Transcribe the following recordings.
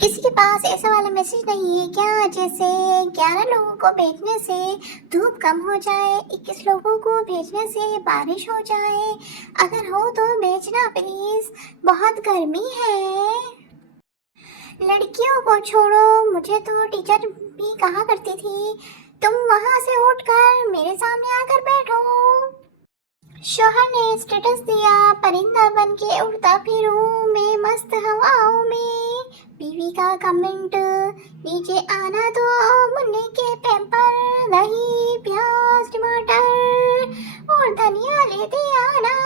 किसी के पास ऐसा वाला मैसेज नहीं है क्या जैसे 11 लोगों को भेजने से धूप कम हो जाए, 21 लोगों को भेजने से बारिश हो जाए। अगर हो तो भेजना प्लीज, बहुत गर्मी है। लड़कियों को छोड़ो, मुझे तो टीचर भी कहा करती थी तुम वहां से उठकर मेरे सामने आकर बैठो। शोहर ने स्टेटस दिया, परिंदा बन के उड़ता फिरूं मैं मस्त हवाओं में। बीवी का कमेंट, नीचे आना तो मुन्ने के पैम्पर, दही प्याज टमाटर और धनिया लेते आना।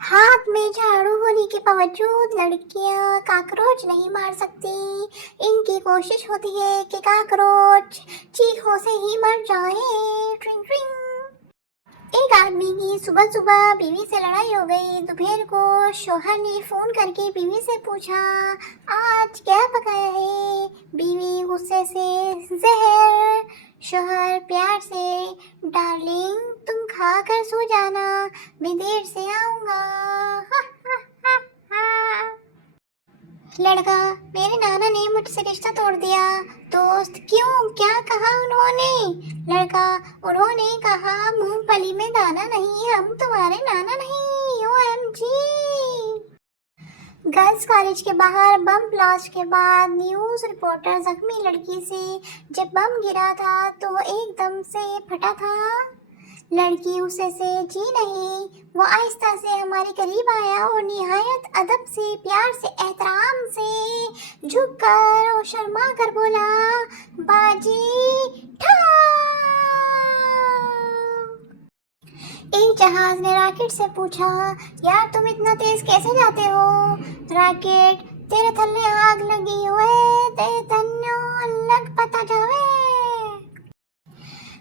हाथ में झाड़ू होने के बावजूद लड़कियां काकरोच नहीं मार सकती। इनकी कोशिश होती है कि काकरोच चीखों से ही मर जाए। ट्रिंग ट्रिंग। एक आदमी की सुबह सुबह बीवी से लड़ाई हो गई। दोपहर को शोहर ने फोन करके बीवी से पूछा आज क्या पकाया है। बीवी गुस्से से जहर। शोहर प्यार से डार्लिंग तुम खा कर सो जाना, मैं देर से आऊंगा। लड़का, मेरे नाना ने मुझसे रिश्ता तोड़ दिया। दोस्त, क्यों, क्या कहा उन्होंने? लड़का, उन्होंने कहा मूंगफली में दाना नहीं, हम तुम्हारे नाना नहीं। OMG। गर्ल्स कॉलेज के बाहर बम ब्लास्ट के बाद न्यूज रिपोर्टर जख्मी लड़की से जब बम गिरा था तो एकदम से फटा था। लड़की उसे से जी नहीं, वो आहिस्ता से हमारे करीब आया और निहायत अदब से, प्यार से, एहतराम से झुककर और शर्मा कर बोला बाजी ठाक। एक जहाज ने रॉकेट से पूछा यार तुम इतना तेज कैसे जाते हो? रॉकेट, तेरे थल्ले आग लगी हुए, तेरे तन्नो अलग पता जावे।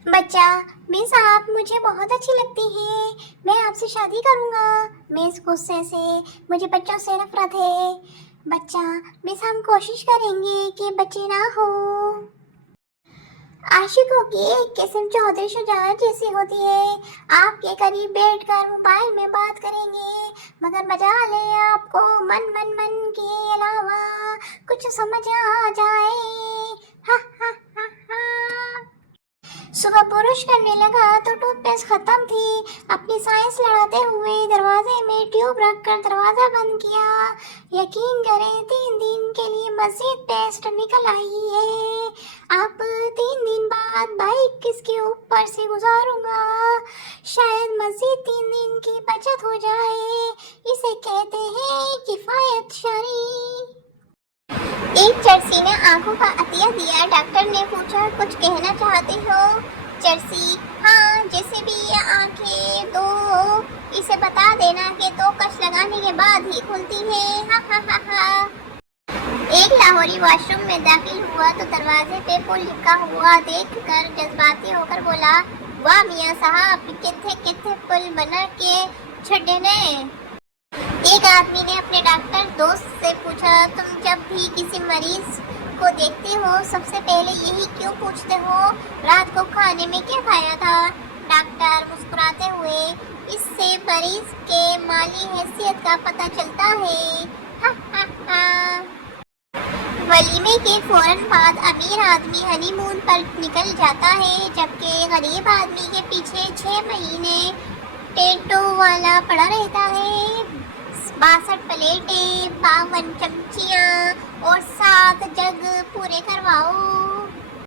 बच्चा, मिस आप मुझे बहुत अच्छी लगती हैं, मैं आपसे शादी करूंगा। मिस गुस्से से, मुझे बच्चों से नफरत है। बच्चा, मिस हम कोशिश करेंगे कि बच्चे ना हो। आशिकों की एक किस्म चौधरी शुजात जैसी होती है। आपके करीब बैठकर मोबाइल में बात करेंगे मगर मजा ले आपको मन मन मन के अलावा कुछ समझ आ जाए। हा हा हा हा। सुबह ब्रश करने लगा तो टूथपेस्ट खत्म थी। अपनी साइंस लड़ाते हुए दरवाजे में ट्यूब रखकर दरवाजा बंद किया। यकीन करें 3 दिन के लिए मजीद पेस्ट निकल आई है। अब 3 दिन बाद बाइक किसके ऊपर से गुजारूंगा, शायद मजीद 3 दिन की बचत हो जाए। इसे कहते हैं किफायत शरी। एक चर्सी ने आंखों का अतिया दिया। डॉक्टर ने पूछा कुछ कहना चाहते हो? चर्सी, हाँ, जैसे भी ये आंखें दो, इसे बता देना कि 2 कश लगाने के बाद ही खुलती है। हा हा हा हा। एक लाहौरी वॉशरूम में दाखिल हुआ तो दरवाजे पे पुल लिखा हुआ देखकर जज्बाती होकर बोला वाह मियाँ साहब, कितने कितने पुल बना के छड़े ने। एक आदमी ने अपने डॉक्टर दोस्त से पूछा तुम जब भी किसी मरीज को देखते हो सबसे पहले यही क्यों पूछते हो रात को खाने में क्या खाया था? डॉक्टर मुस्कुराते हुए, इससे मरीज के माली हैसियत का पता चलता है। हा हा हा। वलीमे के फौरन बाद अमीर आदमी हनीमून पर निकल जाता है जबकि गरीब आदमी के पीछे 6 महीने टेटो वाला पड़ा रहता है। 62 प्लेटें, 52 चमचियाँ और 7 जग पूरे करवाओ।